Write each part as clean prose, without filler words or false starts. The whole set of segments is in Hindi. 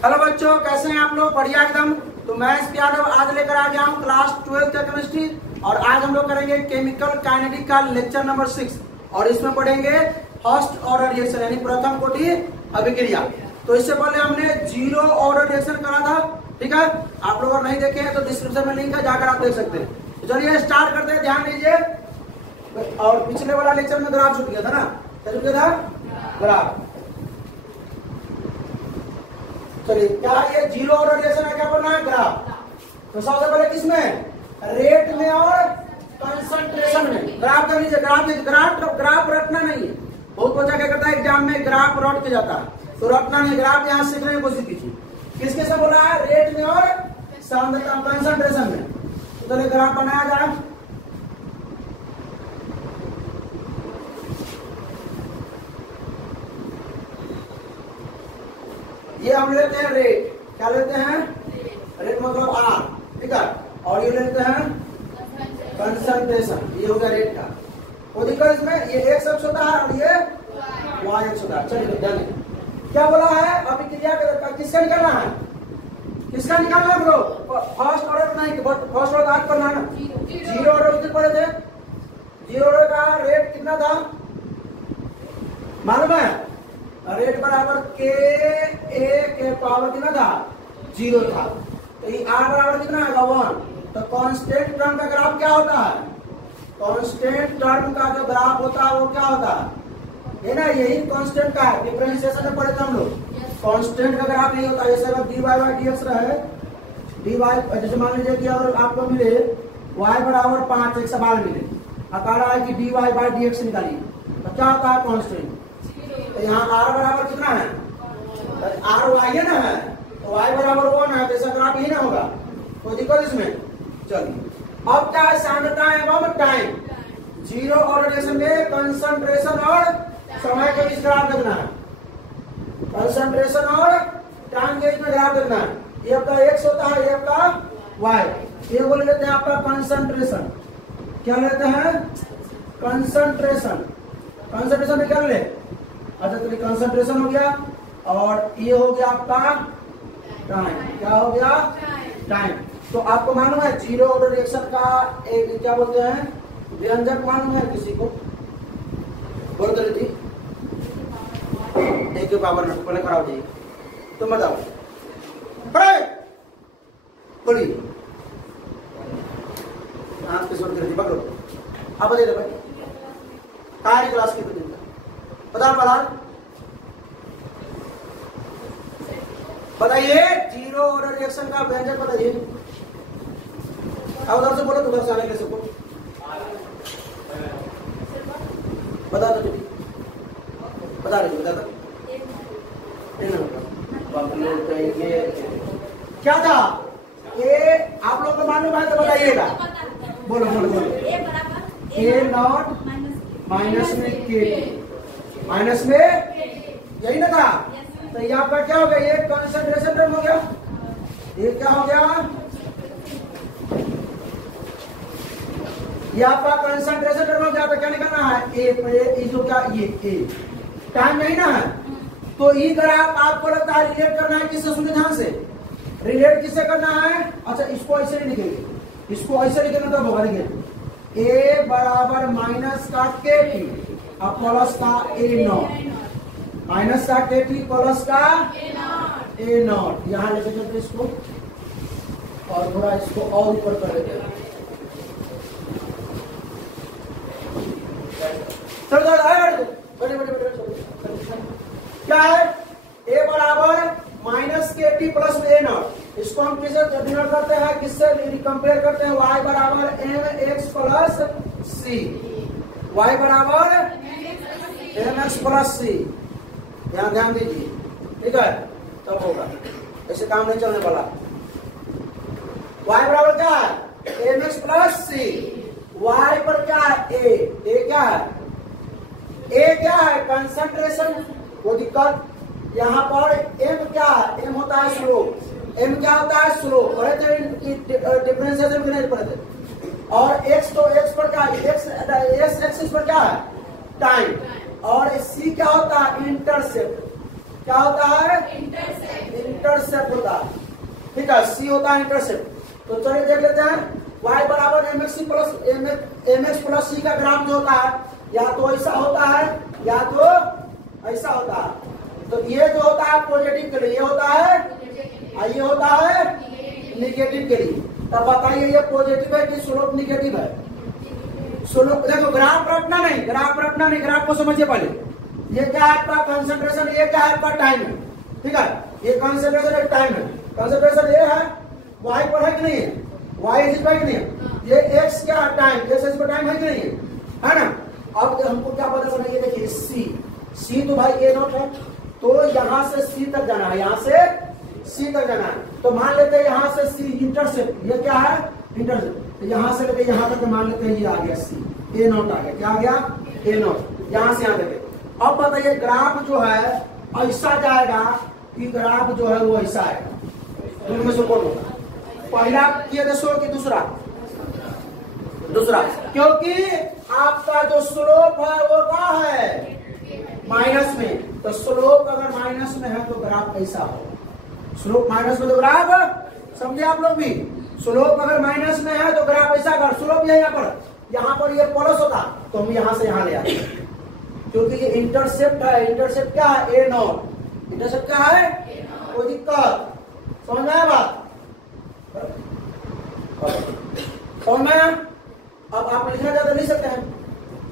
हेलो बच्चों, कैसे हैं आप लोग? बढ़िया एकदम। तो मैं एस पी यादव आज लेकर आ गया हूँ क्लास 12 का केमिस्ट्री। और आज हम लोग करेंगे केमिकल काइनेटिक का लेक्चर नंबर 6 और इसमें पढ़ेंगे फर्स्ट ऑर्डर रिएक्शन यानी प्रथम कोटि अभिक्रिया। तो इससे पहले हमने जीरो ऑर्डर रिएक्शन करा था, ठीक है। आप लोग अगर नहीं देखे हैं तो डिस्क्रिप्शन में लिंक है, जाकर आप देख सकते हैं। तो चलिए स्टार्ट करते हैं, ध्यान दीजिए। और पिछले वाला लेक्चर में ग्राफ छूट गया था ना, क्या छूट गया था? ग्राफ। चलिए, क्या ये जीरो ऑर्डर रिएक्शन है, क्या करना है? ग्राफ। तो सबसे पहले किसमें? रेट में और कंसंट्रेशन में ग्राफ कर लीजिए। ग्राफ रटना नहीं है। बहुत बच्चा क्या करता है एग्जाम में, ग्राफ रट के जाता है। तो रटना नहीं, ग्राफ यहाँ सीखने की कोशिश कीजिए। किसके से बोला है? रेट में और कंसंट्रेशन में। तो चलिए ग्राफ बनाया जाए। ये हम लेते हैं रेट, क्या लेते हैं? रेट मतलब आर, ठीक है। और ये लेते हैं कंसंट्रेशन, ये हो गया रेट का। वो दिक्कत इसमें ये एक शब्द होता है और ये वाई एक होता है। चलिए ध्यान दें, क्या बोला है? अभिक्रिया किसका निकालना है? किसका निकालना है ब्रो? फर्स्ट ऑर्डर नहीं, फर्स्ट ऑर्डर आज करना है ना। जीरो ऑर्डर कितने पड़े थे? जीरो ऑर्डर का रेट कितना था मालूम है? रेट बराबर के ए के पावर कितना था? जीरो था। तो ये आर बराबर कितना है? 1। तो कांस्टेंट टर्म का ग्राफ क्या होता है? कांस्टेंट टर्म का जो ग्राफ होता है वो क्या होता है? ये ना, यही कांस्टेंट का है। डिफरेंशिएशन में पढ़े थे हम लोग। कांस्टेंट का ग्राफ यही होता है। जैसे अगर d y by d x रहे, डी वाई जैसे मान लीजिए कि अगर आपको मिले वाई बराबर 5, एक सवाल मिले, कह रहा है कि d y by d x निकालिए, तो क्या होता है? कांस्टेंट। तो यहाँ आर बराबर कितना है? आर वाई है ना, है तो वाई बराबर 1 है। तो ऐसा ग्राफ ही ना होगा, कोई दिक्कत इसमें? चलिए अब क्या है? सांद्रता एवं टाइम। जीरो ऑर्डर रिएक्शन में कंसंट्रेशन और समय के बीच ग्राफ देखना है। कंसंट्रेशन और टाइम के बीच में ग्राफ देखना है। ये आपका एक्स होता है, ये आपका वाई। ये बोल लेते हैं आपका कंसंट्रेशन। क्या लेते हैं? कंसंट्रेशन। कंसंट्रेशन में क्या ले? अच्छा चलिए, कंसंट्रेशन हो गया और ये हो गया आपका टाइम। क्या हो गया? टाइम। तो आपको मालूम है जीरो ऑर्डर रिएक्शन का एक क्या बोलते हैं? व्यंजक मालूम है किसी को? बोल दो थी एक पावर पहले खड़ा हो जाइए। तुम बताओ, बोलिए। हाथ पे छोड़ कर पकड़ो। आप बताइए भाई, कार्य क्लास की दिन बताओ पढ़ा बताइए। जीरो ऑर्डर रिएक्शन का व्यंजक बताइए। उधर से बोलो, उधर से आने के सबको बता दो। बता रही बता दो। क्या था ये? आप लोग को मालूम है तो बताइएगा। बोलो बोलो बोलो। ए नॉट माइनस में के, माइनस में यही ना था? तो यहाँ पर क्या हो गया? ये कंसंट्रेशन टर्म हो गया। ये क्या हो गया? ये आपका कंसंट्रेशन टर्म हो गया। तो क्या निकालना है? ए जो क्या, ये ए टाइम नहीं ना है। तो ई ग्राफ आपको लगता है रिलेट करना है किससे? सुनिए ध्यान से। रिलेट किससे करना है? अच्छा, इसको ऐसे नहीं लिखेंगे, इसको ऐसे लिखेंगे तो होगा। लिखेंगे ए बराबर माइनस का के टी और प्लस का ए नॉट, माइनस का के टी प्लस का ए नॉट। यहाँ लेके चलते इसको और थोड़ा इसको और ऊपर कर देते हैं। बड़े बड़े क्या है? ए बराबर माइनस के टी प्लस ए नॉट। इसको हम किससे डिनोट करते हैं? किससे कंपेयर करते हैं? वाई बराबर एम एक्स प्लस सी। वाई बराबर एम एक्स प्लस सी। यहाँ ध्यान दीजिए, ठीक है। तब होगा, ऐसे काम नहीं चलने वाला। वाई बराबर क्या है? एम एक्स प्लस सी। वाई पर क्या है? ए क्या है? ए क्या है? कंसंट्रेशन। वो दिक्कत यहाँ पर एम क्या है? एम होता है स्लोप। एम क्या होता है? स्लोप। पढ़े थे डिफरेंशिएशन भी नहीं पढ़े थे। और एक्स, तो एक्स पर क्या है? एक्स एक्सिस पर क्या है? टाइम। और सी क्या होता है? इंटरसेप्ट। क्या होता है? इंटरसेप्ट होता है, ठीक है, सी होता है इंटरसेप्ट। तो चलिए देख लेते हैं y बराबर एम एक्स प्लस सी का ग्राफ जो होता है या तो ऐसा होता है या तो ऐसा होता है। तो ये जो होता है पॉजिटिव के लिए, ये होता है और ये होता है निगेटिव के लिए। तब बताइए ये पॉजिटिव है कि स्लोप निगेटिव है? स्लोप देखो, ग्राफ रटना नहीं, ग्राफ को समझिए पहले। ये क्या है आपका कंसंट्रेशन, ये क्या है आपका टाइम है, ठीक है, ये कंसंट्रेशन एक टाइम है। कंसंट्रेशन ये है y पर है कि नहीं है, y इज इक्वल कि नहीं है, ये x क्या है टाइम, x पर टाइम है कि नहीं है ना। अब हमको क्या पता चला, ये देखिए c तो भाई a नॉट है, तो यहां से c तक जाना है, यहां से c तक जाना है। तो मान लेते हैं यहां से c इंटरसेप्ट, ये क्या है इंटरसेप्ट, तो यहां से लेके यहां तक मान लेते हैं ये आ गया c, a नॉट आ गया, क्या आ गया a नॉट, यहां से यहां तक। अब बताइए ग्राफ जो है ऐसा जाएगा कि ग्राफ जो है वो ऐसा आएगा, दोनों में से कौन होगा? पहला किए थे कि दूसरा, क्योंकि आपका जो स्लोप है वो क्या है माइनस में। तो स्लोप अगर माइनस में है तो ग्राफ कैसा हो? स्लोप माइनस में तो ग्राफ, समझे आप लोग भी, स्लोप अगर माइनस में है तो ग्राफ ऐसा कर, स्लोप है यहाँ पर ये प्लस होता तो हम यहां से यहां ले आते, क्योंकि ये इंटरसेप्ट है। इंटरसेप्ट क्या है ए नॉट, इंटरसेप्ट क्या है, कोई दिक्कत समझ में आया बात, समझ में आया? अब आप लिखना चाहते लिख सकते हैं,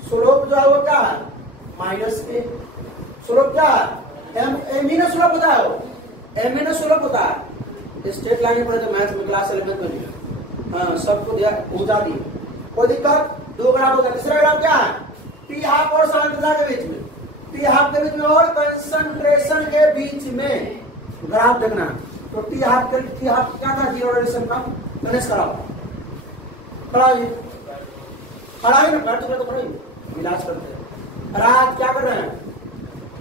स्लोप जो है वो क्या है माइनस ए, स्लोप क्या है एम ही ना स्लोप होता है, वो एम ही ना स्लोप होता है। स्ट्रेट लाइन पढ़े तो मैथ में क्लास 11 में, हाँ सबको पहुंचा दिए, कोई दिक्कत। दो ग्राफ होता है, तीसरा ग्राफ क्या है पी हाफ और सांद्रता के बीच में, पी हाफ के बीच में और कंसंट्रेशन के बीच में ग्राफ देखना। तो टी हाफ क्या था, जीरो रिलेशन का, गणेश कराओ, कराइए ना, कर चुके तो कराइए, इलाज करते हैं। राज क्या कर रहे हैं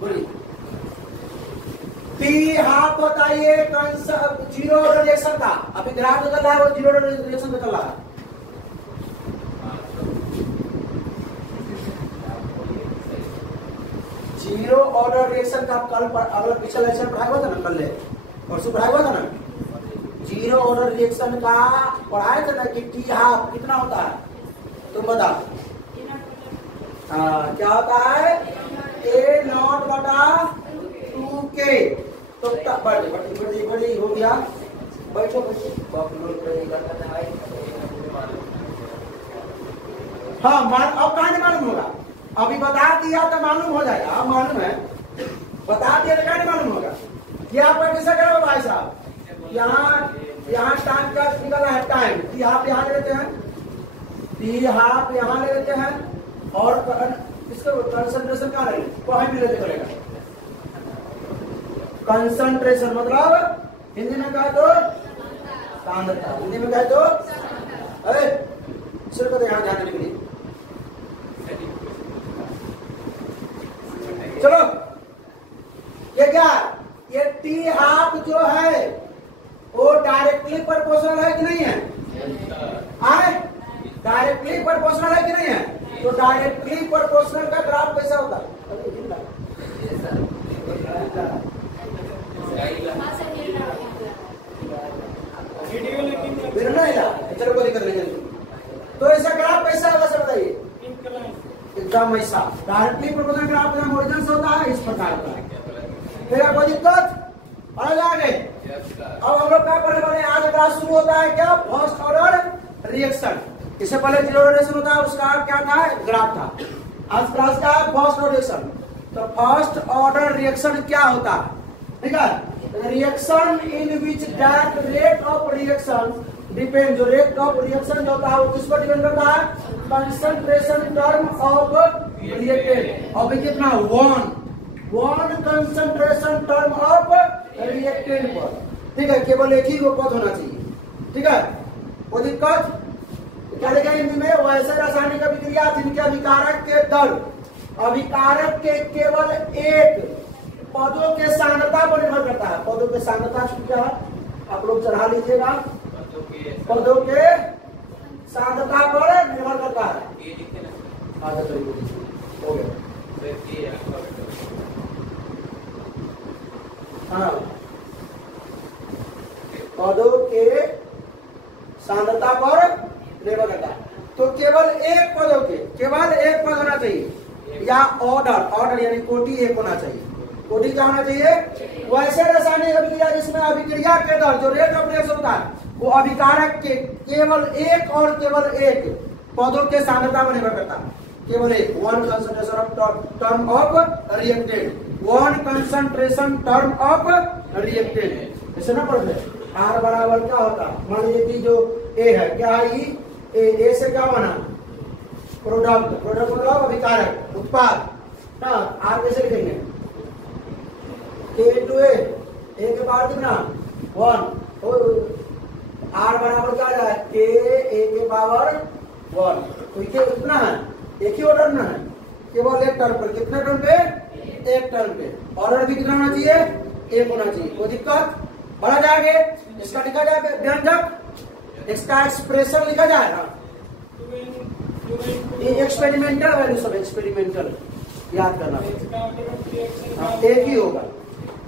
बोलिए, टी हाफ बताइए जीरो रिलेशन का, अभी ग्राफ जो चल रहा है वो जीरो रिलेशन का चल रहा है। जीरो ऑर्डर रिएक्शन का कल अगला पिछला लेक्चर पढ़ाया हुआ था ना, कल परसों पढ़ाया हुआ था ना, जीरो ऑर्डर रिएक्शन का पढ़ाया था ना कि टी हाफ कितना होता है, तुम बता। क्या होता है ए नॉट बटा 2k। तो बड़ी हो गया, बैठो हाँ अब कहा नहीं मालूम होगा, अभी बता दिया तो मालूम हो जाएगा, अब मालूम है, बता दिया तो क्या नहीं मालूम होगा। ये आप कैसे करोगे भाई साहब, यहाँ टाइम का निकला है टाइम, टी हाफ यहाँ ले लेते हैं, टी हाफ यहाँ ले लेते हैं, और इसका कंसंट्रेशन कहाँ ले वहीं भी लेते करेगा। कंसंट्रेशन मतलब हिंदी में कहा तो सांद्रता, हिंदी में कहा तो अरे सिर्फ यहाँ ध्यान देने के लिए। चलो ये क्या, ये टी हाफ जो है वो डायरेक्टली प्रोपोर्शनल है कि नहीं है, डायरेक्टली प्रोपोर्शनल है कि नहीं है। तो डायरेक्टली प्रोपोर्शनल का ग्राफ कैसा होता है, चलो कोई दिक्कत नहीं। तो ऐसा ग्राफ कैसा होगा सर बताइए, एकदम ऐसा डायरेक्टली प्रोपोर्शनल ग्राफ का ओरिजिन से होता है, इस प्रकार का। फिर कोई दिक्कत और आगे अब हम लोग क्या पढ़ने वाले हैं, आज क्लास शुरू होता है क्या, फर्स्ट ऑर्डर रिएक्शन। इससे पहले जीरो रिएक्शन होता है, उसका क्या था ग्राफ था। आज क्लास का फर्स्ट ऑर्डर रिएक्शन। तो फर्स्ट ऑर्डर रिएक्शन क्या होता है, ठीक है, reaction in which that rate of reaction depend, जो रेट ऑफ रिएक्शन जो होता है वो किस पर डिपेंड करता है, कंसंट्रेशन टर्म ऑफ रिएक्टेंट। और कितना one concentration term of reactant पर, ठीक है, केवल एक ही वो पद होना चाहिए, ठीक है। कोई दिक्कत क्या लिखा हिंदी में, वैसे रासायनिक अभिक्रिया जिनके अभिकारक के दर अभिकारक के केवल एक पदों के सांद्रता पर निर्भर करता है। पदों के सांद्रता क्या आप लोग चढ़ा लीजिएगा, पदों के सांद्रता पर निर्भर करता है। हो गया हाँ पदों के सांद्रता पर निर्भर करता है। तो केवल एक पद होना चाहिए या ऑर्डर यानी कोटि एक होना चाहिए। कोटि क्या होना चाहिए? वैसे रासायनिक अभिक्रिया जिसमें अभिक्रिया के दर जो रेट ऑफ रिएक्शन होता है वो अभिकारक के केवल एक पदों के सांद्रता पर निर्भर करता है। केवल एक one concentration term of reactant ऐसे ना पढ़ते। आर बराबर क्या होता है? मान लीजिए कि जो ए है क्या है? ए से क्या बना? प्रोडक्ट मतलब अभिकारक उत्पाद ना। आर कैसे लिखेंगे? ए टू ए के पावर कितना? 1। तो आर बराबर क्या है? ए के पावर 1। तो कितना है? एक ही ऑर्डर ना है, केवल एक टर्म पर। कितने टर्म पे? एक टर्म पे। ऑर्डर भी कितना होना चाहिए? एक होना चाहिए। कोई दिक्कत? बढ़ा जाएगा, इसका लिखा जाएगा व्यंजक, इसका एक्सप्रेशन लिखा जाएगा। ये एक्सपेरिमेंटल वैल्यू सब एक्सपेरिमेंटल याद करना, एक ही होगा,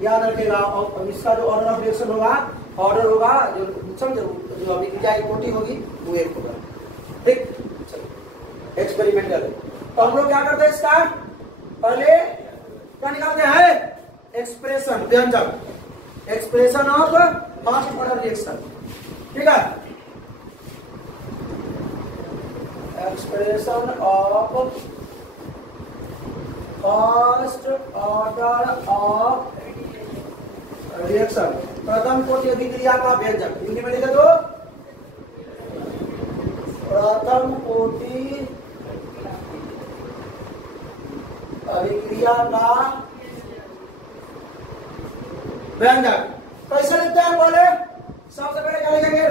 याद रखेगा। और इसका जो ऑर्डर ऑफ रिएक्शन होगा, ऑर्डर होगा जो समझो, जो अभिक्रिया की कोटि होगी वो एक होगा। ठीक, एक्सपेरिमेंटल। तो हम लोग क्या करते हैं? इसका पहले क्या निकालते हैं? एक्सप्रेशन, व्यंजक, expression of first order reaction. ठीक है, expression of first order of reaction, प्रथम कोटि अभिक्रिया का व्यंजक। हिंदी में लिखे तो प्रथम कोटि अभिक्रिया का व्यंजक। कैसे लिखते हैं? बोले सबसे पहले क्या लिखेंगे?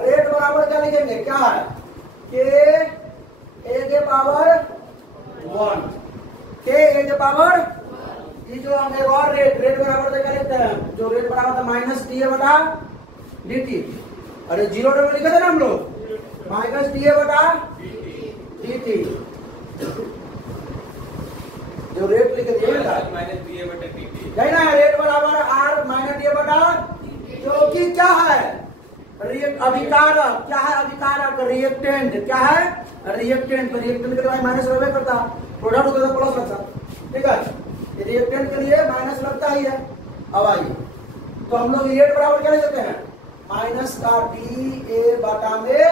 रेट बराबर क्या लिखेंगे? क्या है? के ए के पावर 1, के ए के पावर। ये जो हम एक और रेट बराबर क्या लिखते हैं? जो रेट बराबर था माइनस डी ए बटा डी टी। अरे जीरो में लिखे थे ना हम लोग, माइनस डी ए बटा डी टी। जो रेट लिखे थे माइनस डी ए बटा डी टी, नहीं ना, रेट बराबर आर माइनस डी ए बटा, क्योंकि क्या है? अभिकारक। क्या है अभिकारक? रिएक्टेंट। क्या है? रिएक्टेंट। तो रिएक्टेंट के लिए माइनस लगता करता, प्रोडक्ट होता है प्लस लगता। ठीक है, रिएक्टेंट के लिए माइनस लगता ही है। अब आइए, तो हम लोग रेट बराबर क्या लिखते हैं? माइनस का डी ए बटा में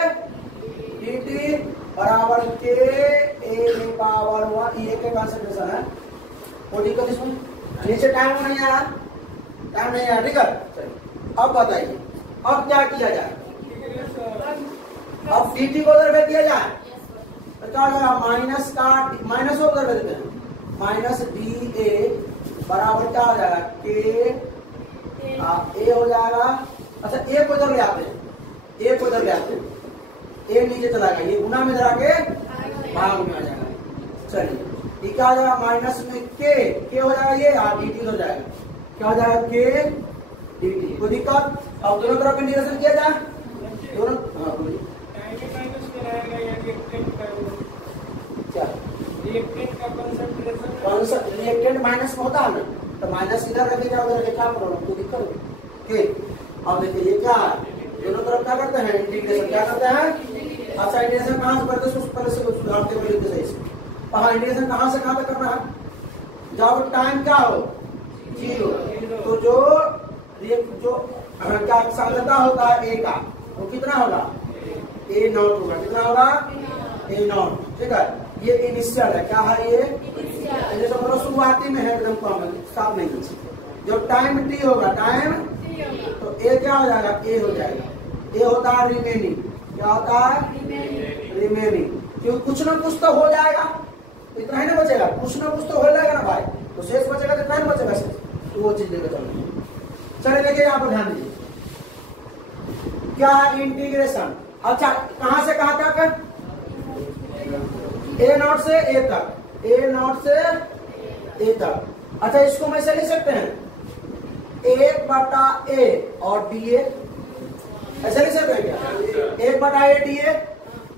डी टी बराबर के ए पावर 1। ये के कंसंट्रेशन है, कोई दिक्कत इसमें? नीचे टाइम नहीं आया, ठीक है। अब बताइए, अब क्या किया जाए? अब डी टी को उधर भेज दिया जाए तो क्या हो जाएगा? माइनस को उधर भेज देते हैं, माइनस डी ए बराबर क्या हो जाएगा? के ए हो जाएगा। अच्छा, ए को इधर ले आते हैं, ए नीचे चला गया, ये गुना में जरा के भाग में आ जाएगा। चलिए, ये क्या हो जाएगा? माइनस में के हो जाएगा, ये डी टी हो जाएगा। क्या हो जाएगा? के डी टी। कोई दिक्कत? अब दोनों तरफ इंटीग्रेशन किया जाए, दोनों। हाँ बोलिए, क्या रिएक्टेंट माइनस में होता है ना, तो माइनस इधर रखे क्या उधर रखे, क्या प्रॉब्लम? कोई दिक्कत नहीं। ठीक, अब देखिए ये क्या है? दोनों तरफ क्या करते हैं? इंटीग्रेशन। क्या करते हैं? अच्छा, इंटीग्रेशन कहाँ से करते हैं? पहले से सुधारते हुए लिखते सही से। हाँ, इंटीग्रेशन कहाँ से कहाँ तक करना है? जब टाइम क्या हो? 0। तो जो क्या सांद्रता होता है ए का, वो कितना होगा? ए नॉट होगा। कितना होगा? ए नॉट। ठीक है, ये इनिशियल है। क्या है ये? जैसे बोलो शुरुआती में है, एकदम कॉमन, साफ नहीं। जो टाइम टी होगा, टाइम, तो ए क्या हो जाएगा? ए हो जाएगा। ए होता है रिमेनिंग। क्या होता है? रिमेनिंग। क्योंकि कुछ ना कुछ तो हो जाएगा, इतना ही ना बचेगा, कुछ ना कुछ तो हो जाएगा ना भाई। तो शेष बचेगा तो टाइम बचेगा शेष, तो वो चीज लेकर चलो। चले देखिए, यहाँ पर ध्यान दीजिए, क्या है? इंटीग्रेशन। अच्छा, कहां से कहां तक? ए नॉट से ए तक, ए नॉट से ए तक। अच्छा, इसको मैं से लिख सकते हैं 1/a और dA, ऐसे लिख सकते हैं क्या? 1/a dA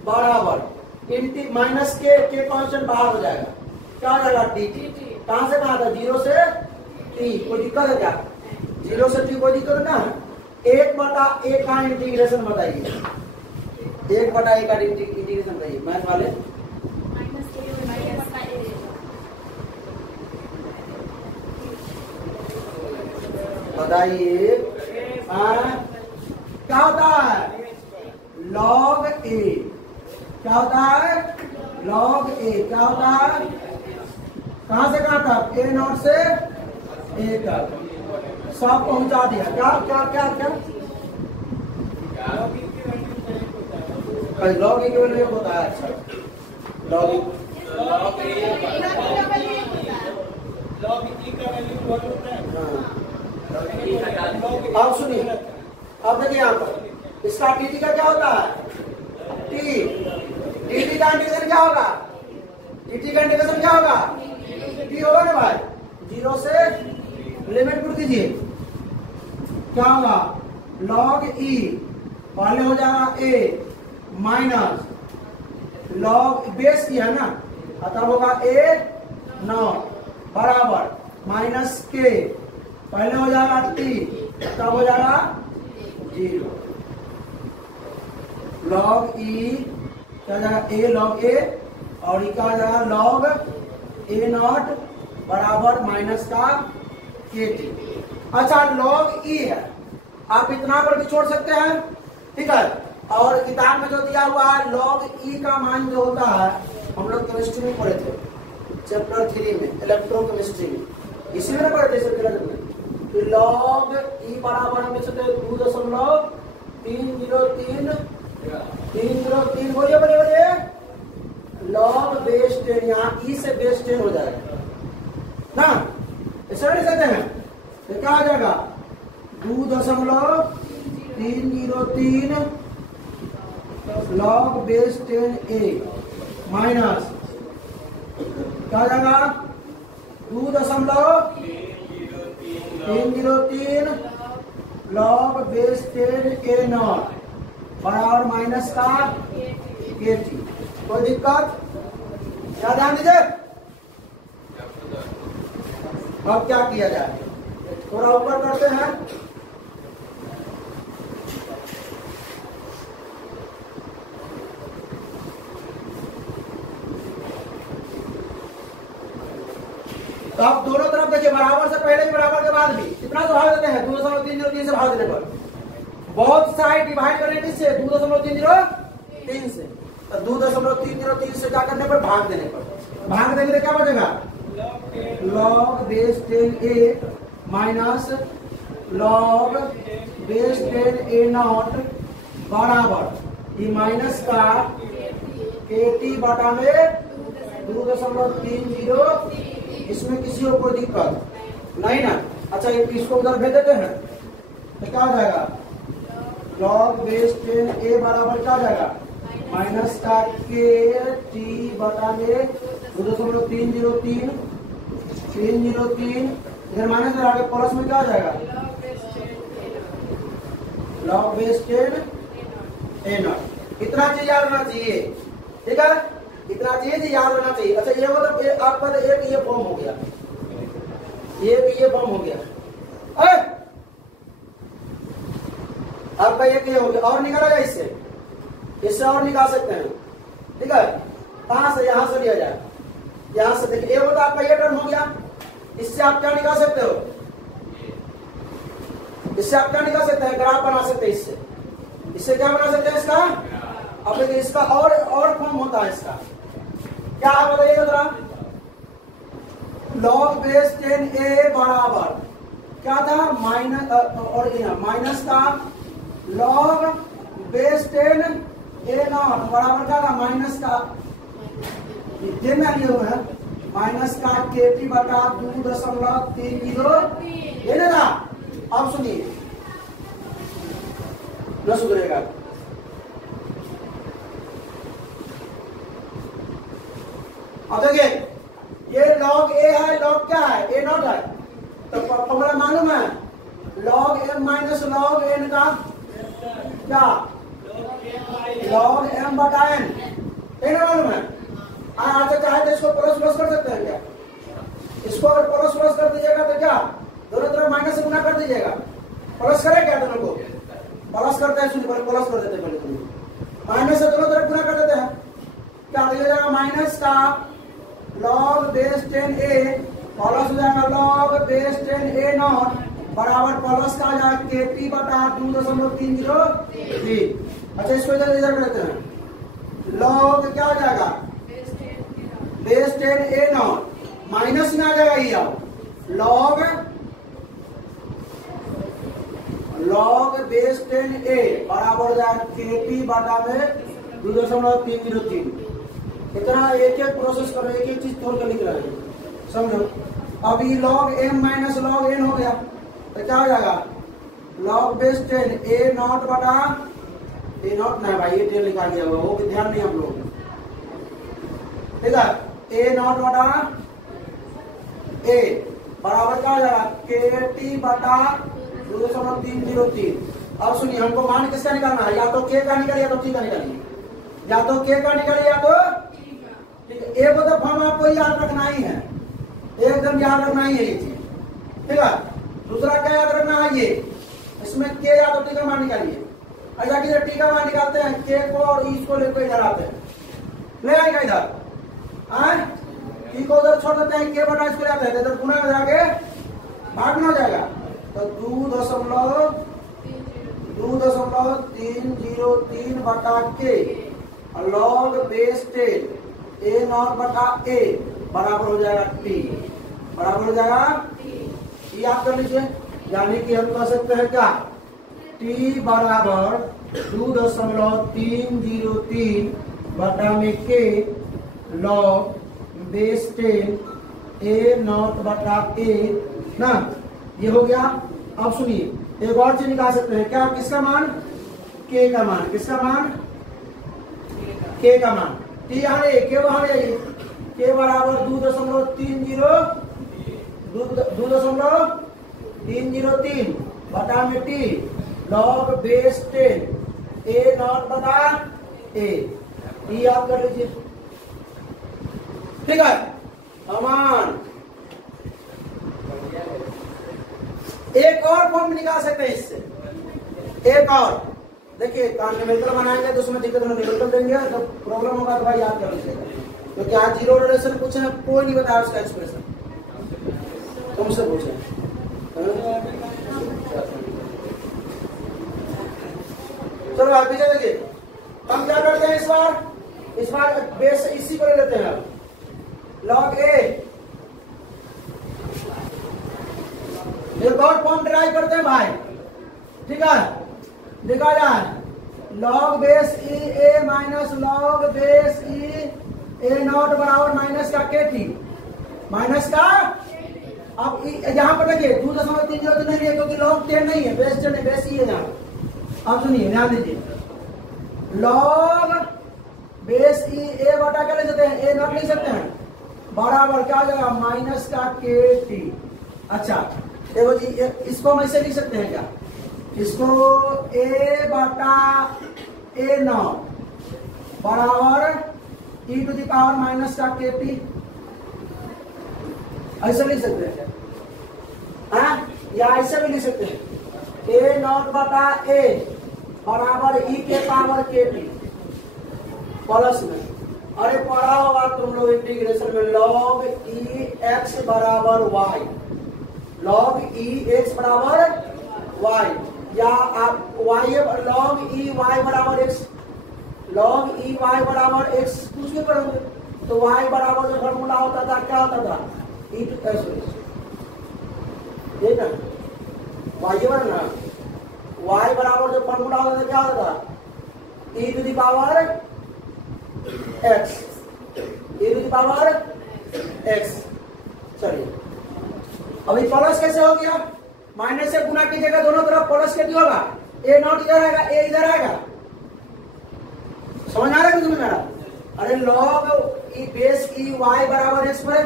बराबर माइनस के कांस्टेंट बाहर हो जाएगा। क्या हो जाएगा? dt। कहां से कहां था? 0 से t। कोई दिक्कत है क्या? 0 से t कोई दिक्कत ना है। 1/a का इंटीग्रेशन बताइए, 1/a का इंटीग्रेशन बताइए मैथ वाले। बताइए क्या होता है लॉग ए, क्या होता है लॉग ए, क्या होता है कहां से कहां तक, ए नॉट से ए तक सब पहुंचा दिया। क्या क्या क्या क्या लॉग ए की वैल्यू होता है। अच्छा लॉग ई का वैल्यू होता है। अब सुनिए, अब देखिए यहाँ पर इसका टी का क्या होता है टी, टी का इंटीग्रेशन क्या होगा, टी का इंटीग्रेशन क्या होगा टी होगा ना भाई, 0 से लिमिट पुट दीजिए, क्या होगा लॉग ई पहले हो जाएगा ए माइनस लॉग बेस की है ना, तब होगा ए नॉट बराबर माइनस के, पहले हो जाएगा टी तब हो जाएगा 0 लॉग ई क्या जाएगा ए लॉग ए और ई का हो जाएगा लॉग ए नॉट बराबर माइनस का के टी। अच्छा लॉग ई है, आप इतना पर भी छोड़ सकते हैं, ठीक है। और किताब में जो दिया हुआ है लॉग ई का मान जो होता है, हम लोग केमिस्ट्री में पढ़े थे चैप्टर 3 में इलेक्ट्रोकेमिस्ट्री में, इसी में पढ़े थे लॉग ई बराबर हम लिख सकते हैं 2.303 बोलिए बोलिए बोलिए लॉग बेस 10, यहाँ ई से बेस 10 हो जाएगा ना, ऐसा लिख सकते हैं। तो क्या आ जाएगा 2.303 लॉग बेस 10a माइनस क्या आ जाएगा 2.303 लॉग बेस 10a नॉट बराबर माइनस का के टी। कोई दिक्कत, क्या ध्यान दीजिए। अब क्या किया जाए, थोड़ा ऊपर करते हैं, तो आप दोनों तरफ देखिए, बराबर से पहले भी बराबर के बाद भी कितना तो भाग देते हैं 2.303 से भाग देने पर, बहुत साइड डिवाइड करने किससे 2.303 से, तो 2.303 से क्या करने पर भाग देने पर, भाग देंगे तो क्या बचेगा log base 10a minus log base 10a not बराबर ये माइनस का के टी बटा में 2.30, इसमें किसी को कोई दिक्कत नहीं ना। अच्छा इसको उधर भेज देते हैं तो क्या हो जाएगा लॉग बेस 10a बराबर क्या हो जाएगा माइनस का के टी बटा में 2.303 इधर माइनस में आगे प्लस में क्या हो जाएगा लॉग बेस 10a नॉट। इतना चीज याद होना चाहिए, ठीक है, इतना चीज याद होना चाहिए। अच्छा ये मतलब आपका एक ये फॉर्म हो गया, ये फॉर्म हो गया, आपका एक ये हो गया, और निकाला इससे और निकाल सकते हैं, ठीक है। कहां से, यहां से लिया जाए, यहां से देखिए, ये होता आपका ये टर्म हो गया, इससे आप क्या निकाल सकते हो, इससे आप क्या निकाल सकते हैं ग्राफ बना सकते हैं, इससे क्या बना सकते हैं इसका, अब देखिए इसका और फॉर्म होता है इसका, क्या आप बताइए जरा लॉग बेस 10a बराबर क्या था माइनस और माइनस का लॉग बेस 10a नॉट बराबर क्या था माइनस का ये में लिए हुए हैं माइनस का के टी बटा 2.30 ये ना। अब सुनिए न सुधरेगा, अब देखिए ये लॉग ए है, लॉग क्या है ए नॉट है, तो फॉर्मूला मालूम है log m minus log n का क्या लॉग एम बटा एन, ए मालूम है। अच्छा चाहे तो इसको प्लस प्लस कर सकते हैं क्या, इसको अगर प्लस प्लस कर दीजिएगा तो क्या दोनों तरफ माइनस से गुना कर दीजिएगा, प्लस करें क्या दोनों को, प्लस करते हैं, सुनिए पहले प्लस कर देते हैं, पहले सुनिए माइनस से दोनों तरफ गुना कर देते हैं, क्या हो जाएगा माइनस का log बेस 10a प्लस हो जाएगा log बेस 10a नॉट बराबर प्लस का आ जाएगा kp बटा 2.303। अच्छा इसको इधर इधर करते हैं, log क्या हो जाएगा बेस 10a नॉट माइनस में आ जाएगा ये आओ log बेस 10a बराबर हो जाएगा kp बटा में 2.303। इतना एक एक प्रोसेस करो, एक एक चीज तोड़ कर लिख रहे हैं, समझो। अब ये log m minus log n हो गया तो क्या हो जाएगा log बेस 10 a नॉट बटा a नॉट नहीं भाई ये 10 लिखा गया हुआ, वो ध्यान नहीं हम लोग, ठीक है। a नॉट बटा a बराबर क्या हो जाएगा kt बटा 2.303। अब सुनिए हमको मान किसका निकालना है, या तो k का निकालिए या तो t का निकालिए, या तो k का निकालिए या तो ठीक है। एक तो फॉर्म आपको याद रखना ही है, एकदम याद रखना ही है ये चीज, ठीक है। दूसरा क्या याद रखना है, ये इसमें k या तो t का मान निकालिए। अच्छा कि t का मान निकालते हैं k को और इसको लेकर इधर आते हैं, ले आएगा इधर t को उधर छोड़ देते हैं, k बटा इसको ले आते हैं, इधर गुना में जाके भाग में हो जाएगा तो 2.303 बटा k log base 10 a not बटा a बराबर हो जाएगा t, बराबर हो जाएगा t। याद कर लीजिए, यानी कि हम कह सकते हैं क्या t बराबर 2.303 बटा में k log base 10 a not बटा a ना, ये हो गया। अब सुनिए एक और चीज निकाल सकते हैं, क्या किसका मान k का मान, किसका मान k का मान, t यहाँ k वहां जाइए, k बराबर 2.303 बटा में t log base 10 a not बटा a, ये याद कर लीजिए, ठीक है। अमान एक और फॉर्म निकाल सकते हैं इससे, एक और देखिए न्यूमेरिकल बनाएंगे तो उसमें दिक्कत नहीं, न्यूमेरिकल देंगे तो प्रॉब्लम होगा तो भाई याद कर लीजिएगा, तो क्या जीरो रिलेशन पूछे हैं, कोई नहीं बताया उसका एक्सप्रेशन, तुमसे पूछे। चलो आप पीछे देखिए, हम क्या करते हैं इस बार बेस इसी को ले लेते हैं log a, एक और फॉर्म ड्राइव करते हैं भाई, ठीक है। देखा जाए log base e a minus log base e a naught बराबर माइनस का kt, माइनस का अब यहाँ पर देखिए 2.303 नहीं है क्योंकि log 10 नहीं है, बेस 10 है, बेस e है यहाँ। अब सुनिए ध्यान दीजिए, log बेस e a बटा क्या ले सकते हैं, a नॉट ले सकते हैं, बराबर क्या हो जाएगा माइनस का kt। अच्छा देखो जी इसको हम ऐसे लिख सकते हैं क्या, इसको a बटा a नॉट बराबर e to the power minus का kt, ऐसे लिख सकते हैं क्या, या ऐसे भी लिख सकते हैं a नॉट बटा a बराबर e के पावर kt प्लस में, अरे पढ़ा होगा तुम लोग इंटीग्रेशन में log e x बराबर y, log e x बराबर y, या आप y log e y बराबर x, log e y बराबर x कुछ भी करोगे तो y बराबर जो फॉर्मूला होता था क्या होता था e टू ठीक है y ना, y बराबर जो फॉर्मूला होता था क्या होता था e to the power x, e to the power x। चलिए अभी प्लस कैसे हो गया, माइनस से गुना कीजिएगा दोनों तरफ प्लस कैसे होगा, a नॉट इधर आएगा a इधर आएगा, समझ आ रहा है तुम्हें मेरा। अरे log e base e y बराबर x पर है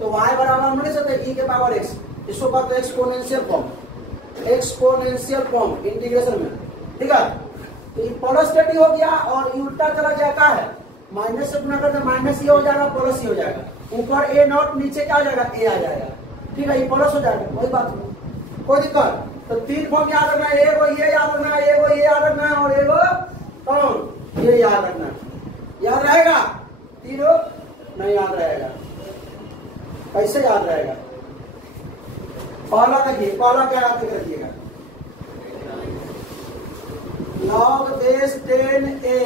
तो y बराबर हम लिख सकते हैं e के पावर x, इसको कहते हैं एक्सपोनेंशियल फॉर्म इंटीग्रेशन में, ठीक है। तो ये प्लस kt हो गया और ये उल्टा चला जाता है, माइनस से गुना करते माइनस ही हो जाएगा प्लस ही हो जाएगा, ऊपर a नॉट नीचे क्या आ जाएगा a आ जाएगा, ठीक है। ये प्लस हो जाएगा, कोई बात नहीं, कोई दिक्कत। तो 3 फॉर्म याद रखना है, एगो ये याद रखना है, एगो ये याद रखना है और एगो कौन ये याद रखना है। याद रहेगा? तीनों नहीं याद रहेगा। कैसे याद रहेगा? पहला देखिए, पहला क्या याद रखिएगा, log base 10a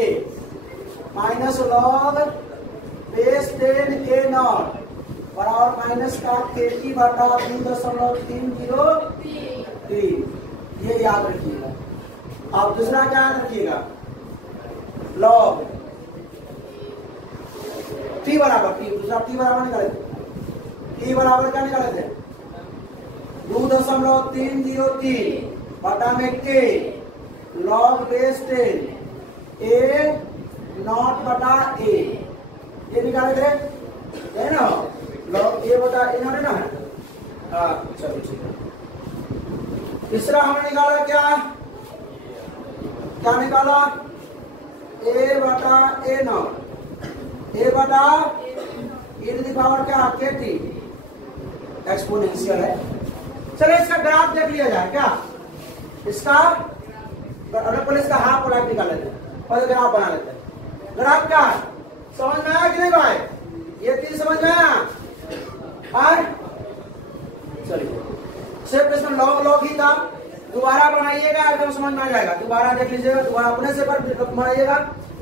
minus log base 10a not बराबर माइनस का KT बटा 2.303, ये याद रखिएगा। अब दूसरा क्या याद रखिएगा, log t बराबर t, दूसरा t बराबर निकाले थे, t बराबर क्या निकाले थे 2.303 बटा में k log base 10 a not बटा a, ये निकाले थे है ना, log a बटा a नॉट है ना। हाँ चलो ठीक है। तीसरा हमने निकाला क्या, क्या निकाला a बटा a नॉट, a बटा e टू द पावर क्या KT, एक्सपोनेंशियल है। चलो इसका ग्राफ देख लिया जाए क्या, इसका पहले इसका हाफ प्रोडक्ट निकाल लेते हैं, पहले ग्राफ बना लेते हैं। ग्राफ क्या है समझ में आया कि नहीं भाई, ये 3 समझ में आया? चलिए सिर्फ इसमें लॉग ही था, दोबारा बनाइएगा एकदम समझ में आ जाएगा, दोबारा देख लीजिएगा, दोबारा अपने से पर बनाइएगा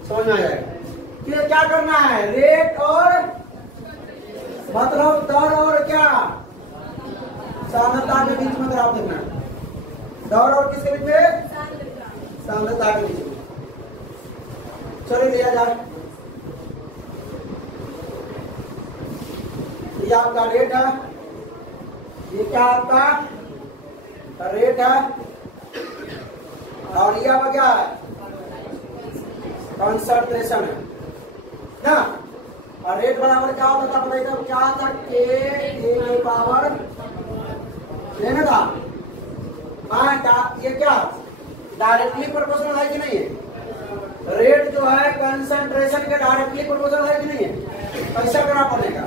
समझ में आ जाएगा। फिर क्या करना है, रेट और मतलब दर और क्या सांद्रता के बीच में ग्राफ देखना है, दर और किसके बीच में, सांद्रता के बीच में। चलिए लिया जाए, ये आपका रेट है, ये क्या आपका रेट है और ये आपका क्या है कंसंट्रेशन है ना। और रेट बराबर क्या होता था बताइए, क्या था के पावर लेने का, ये क्या डायरेक्टली प्रोपोर्शनल है कि नहीं है, रेट जो है कंसंट्रेशन के डायरेक्टली प्रोपोर्शनल है कि नहीं है, कैसा करना पड़ेगा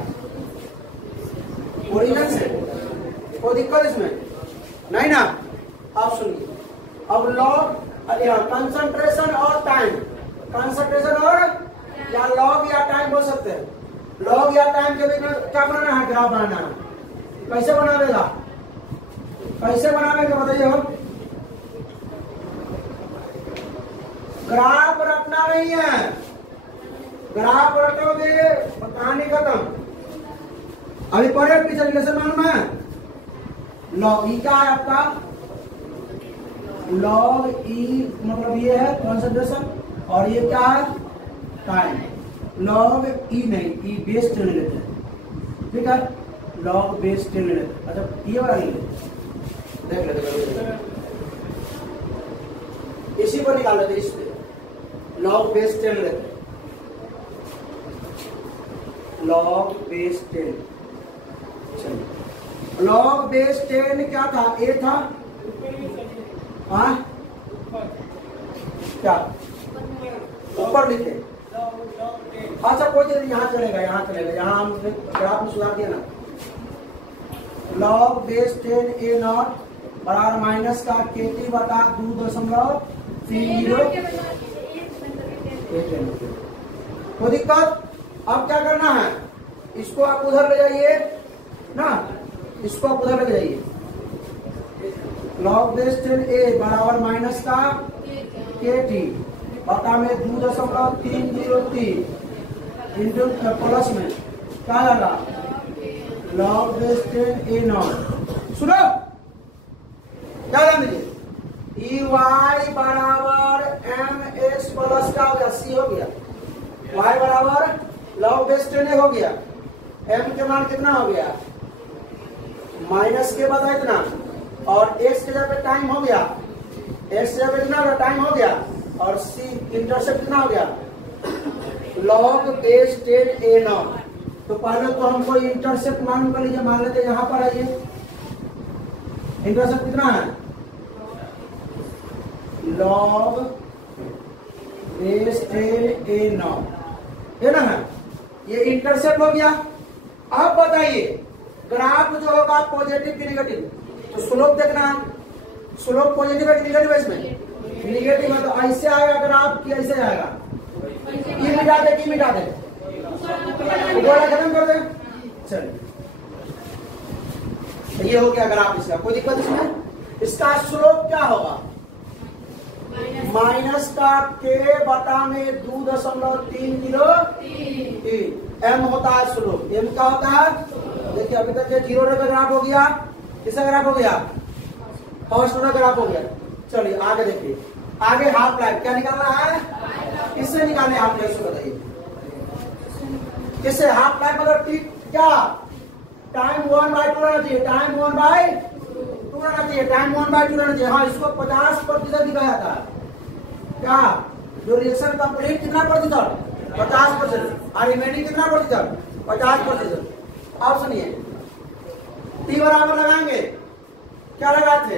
ओरिजिनल से, कोई दिक्कत इसमें नहीं ना। आप सुनिए, अब लॉग कंसंट्रेशन और टाइम, कंसंट्रेशन और या लॉग या टाइम बोल सकते हैं, लॉग या टाइम के बीच में क्या बनाना है, ग्राफ बनाना है। कैसे बनावेगा, कैसे बनावेगा बताइए हम, ग्राफ रखना नहीं है, ग्राफ रखोगे कहानी खत्म। अभी पढ़े पीछे रिलेशन मालूम है, लॉग ई क्या है आपका, लॉग ई मतलब ये है कंसंट्रेशन और ये क्या है टाइम, लॉग ई नहीं, ई बेस 10 लेते हैं, ठीक है, लॉग बेस 10 लेते हैं। अच्छा ये वाला देख लेते, इसी को निकाल लेते, इस लॉग बेस 10 लेते हैं, लॉग बेस 10, लॉग बेस 10 क्या था, ए था, हाँ क्या ऊपर लिखे, अच्छा कोई चीज यहाँ चलेगा, यहाँ चलेगा, यहाँ हम ग्राफ में सुधार दिया ना, लॉग बेस 10 ए नॉट बराबर माइनस का KT बटा 2.30, कोई दिक्कत। अब क्या करना है, इसको आप उधर ले जाइए ना, इसको आप उधर ले जाइए, लॉग बेस 10 ए बराबर माइनस का KT बटा में 2.303 इंटू प्लस में क्या लगा लॉग बेस 10 ए नॉट। सुनो क्या ध्यान दीजिए, EY बराबर MX प्लस का सी हो गया, Y बराबर लॉग बेस 10 हो गया, M के मान कितना हो गया माइनस के बाद इतना, और X के जगह पे टाइम हो गया, X के जगह पे कितना टाइम हो गया, और C इंटरसेप्ट कितना हो गया लॉग बेस 10 ए नॉट। तो पहले तो हमको इंटरसेप्ट मालूम कर लीजिए, मान लेते यहां पर आइए, इंटरसेप्ट कितना है लॉग बेस 10 ए नॉट है ना, ये इंटरसेप्ट हो गया। अब बताइए ग्राफ जो होगा पॉजिटिव की नेगेटिव, तो स्लोप देखना है, स्लोप पॉजिटिव है कि निगेटिव है इसमें? निगेटिव है, तो ऐसे आएगा ग्राफ कि ऐसे आएगा? ई मिटा दे, की मिटा दे, दोबारा खत्म कर दे। चलिए ये हो गया ग्राफ इसका, कोई दिक्कत इसमें? इसका स्लोप क्या होगा? माइनस का के बटा में 2.303 एम होता है स्लोप। एम क्या होता है? देखिए अभी तक ये 0 का ग्राफ हो गया, किसका ग्राफ हो गया? फर्स्ट ऑर्डर ग्राफ हो गया। चलिए आगे देखिए, आगे हाफ लाइफ क्या निकालना है? किससे निकालने हाफ लाइफ बताइए? किससे? हाफ लाइफ मतलब क्या टाइम 1/2 रहना चाहिए, टाइम 1/2 रहना चाहिए, टाइम 1/2 रहना चाहिए। हाँ, इसको 50% दिखाया था। क्या जो रिएक्शन कंप्लीट कितना प्रतिशत? 50%, और रिमेनिंग कितना प्रतिशत? 50%। अब सुनिए, टी बराबर लगाएंगे, क्या लगाते थे?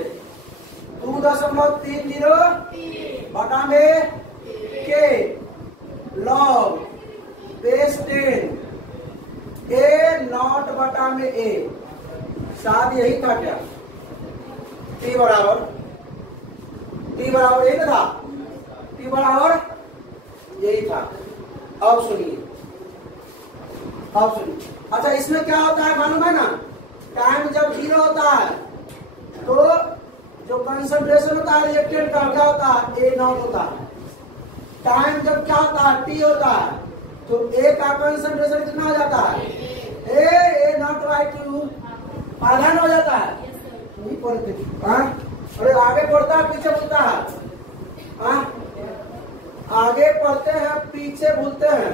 2.30 बटा में के लॉग बेस 10 ए नॉट बटा में ए, शायद यही था क्या? टी बराबर यही था, टी बराबर यही था। अब सुनिए, अच्छा इसमें क्या होता है मालूम है ना? टाइम जब 0 होता है तो जो कंसंट्रेशन होता है रिएक्टेंट का क्या होता है? ए नॉट होता है। टाइम जब क्या होता है? टी होता है, तो ए का कंसंट्रेशन कितना हो जाता है? ए नॉट बाई 2 आधा हो जाता है। नहीं पढ़ते? अरे आगे पढ़ता है पीछे भूलता है? आगे पढ़ते हैं पीछे भूलते हैं।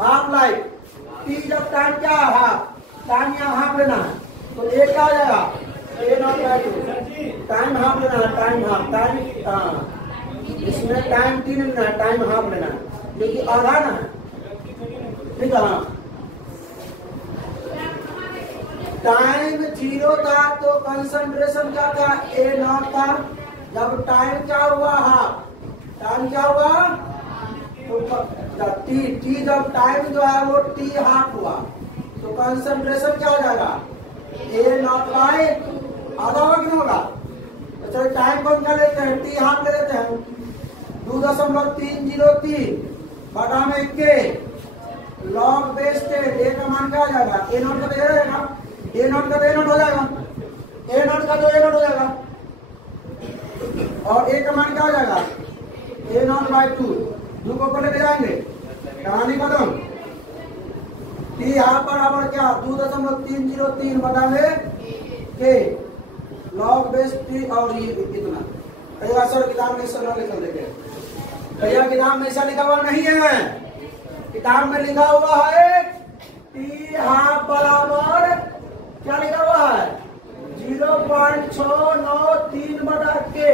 हाफ लाइफ टी जब टाइम क्या है? हाफ टाइम, यहाँ हाफ लेना है, तो ए क्या हो जाएगा? ए नॉट बाई 2 टाइम हाफ लेना है, टाइम हाफ, टाइम इसमें टाइम 3 लेना है, टाइम हाफ लेना है, क्योंकि आधा ना है। ठीक है, टाइम 0 था तो कंसंट्रेशन क्या था? ए नॉट था। जब टाइम क्या हुआ? हाफ, टाइम क्या हुआ? तो टी जब टाइम जो है वो टी हाफ हुआ, तो कंसंट्रेशन क्या हो जाएगा? ए नॉट बाई आधा होगा कि नहीं होगा? तो चलो टाइम को क्या लेते हैं? टी हाफ ले लेते हैं। 2.303 बटा में के लॉग बेस 10, ए का मान क्या हो जाएगा? ए नॉट का तो ए रहेगा, ए नॉट का तो ए नॉट हो जाएगा, ए नॉट का तो ए नॉट हो जाएगा, और ए का मान क्या हो जाएगा? ए नॉट बाई 2 को ऊपर लेके जाएंगे, कहानी खत्म। टी हाफ बराबर क्या? 2.303 बटा में के लॉग बेस टी, और ये इतना। भैया सर किताब में ऐसा लिखा देखे, भैया किताब में ऐसा लिखा हुआ नहीं है। किताब में लिखा हुआ है टी हाफ बराबर क्या लिखा हुआ है? 0.693 बटा के,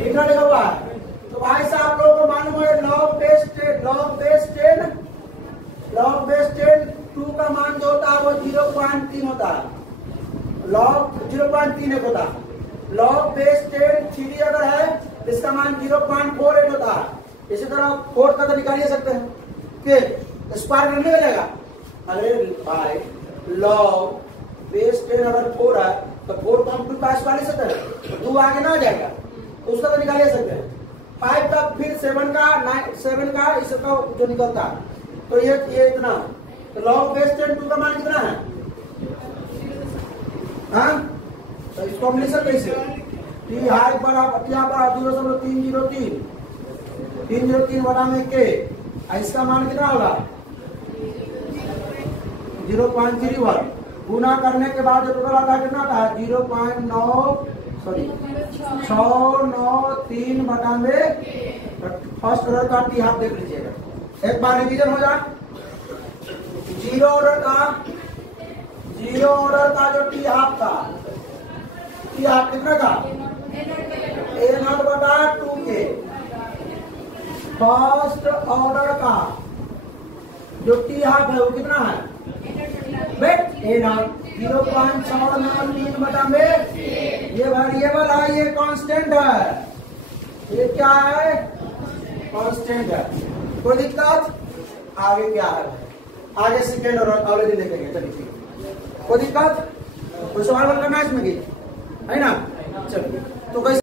इतना लिखा हुआ है। तो भाई साहब लोगों को मालूम है लॉग बेस 10 2 का मान जो होता है वो 0.3 होता है, लॉग 0.31 होता है। लॉग बेस 10 3 अगर है इसका मान 0.48 होता है। इसी तरह 4 का तो निकाल सकते हैं कि स्क्वायर नहीं मिलेगा। अरे भाई लॉग बेस 10 अगर 4 है तो 4 को हम 2 का स्क्वायर ले सकते हैं, 2 आगे ना आ जाएगा, तो उसका तो निकाल सकते हैं। 5 का फिर 7 का 9 7 का इसका जो निकलता है, तो ये इतना। तो लॉग बेस 10 2 का मान कितना है? हाँ, तो इसको हम लिख सकते कैसे? टी हाफ बराबर 2.303 बटा में के, इसका मान कितना होगा? 0.31 गुना करने के बाद जो टोटल आता है कितना आता है? 693 बटा में फर्स्ट ऑर्डर का टी हाफ देख लीजिएगा। एक बार रिवीजन हो जाए। जीरो ऑर्डर का जो टी हाफ था, टी हाफ कितना था? ए नॉट बटा 2 के। फर्स्ट ऑर्डर का जो टी हाफ है वो कितना है? ए नॉट 0.693 बटा में ये वेरिएबल है, ये कांस्टेंट है, ये क्या है? कांस्टेंट है। कोई दिक्कत? आगे क्या है? आगे सेकेंड और अगले दिन देखेंगे। चलिए, कोई दिक्कत? कोई सवाल करना है इसमें है ना? चलिए तो कैसे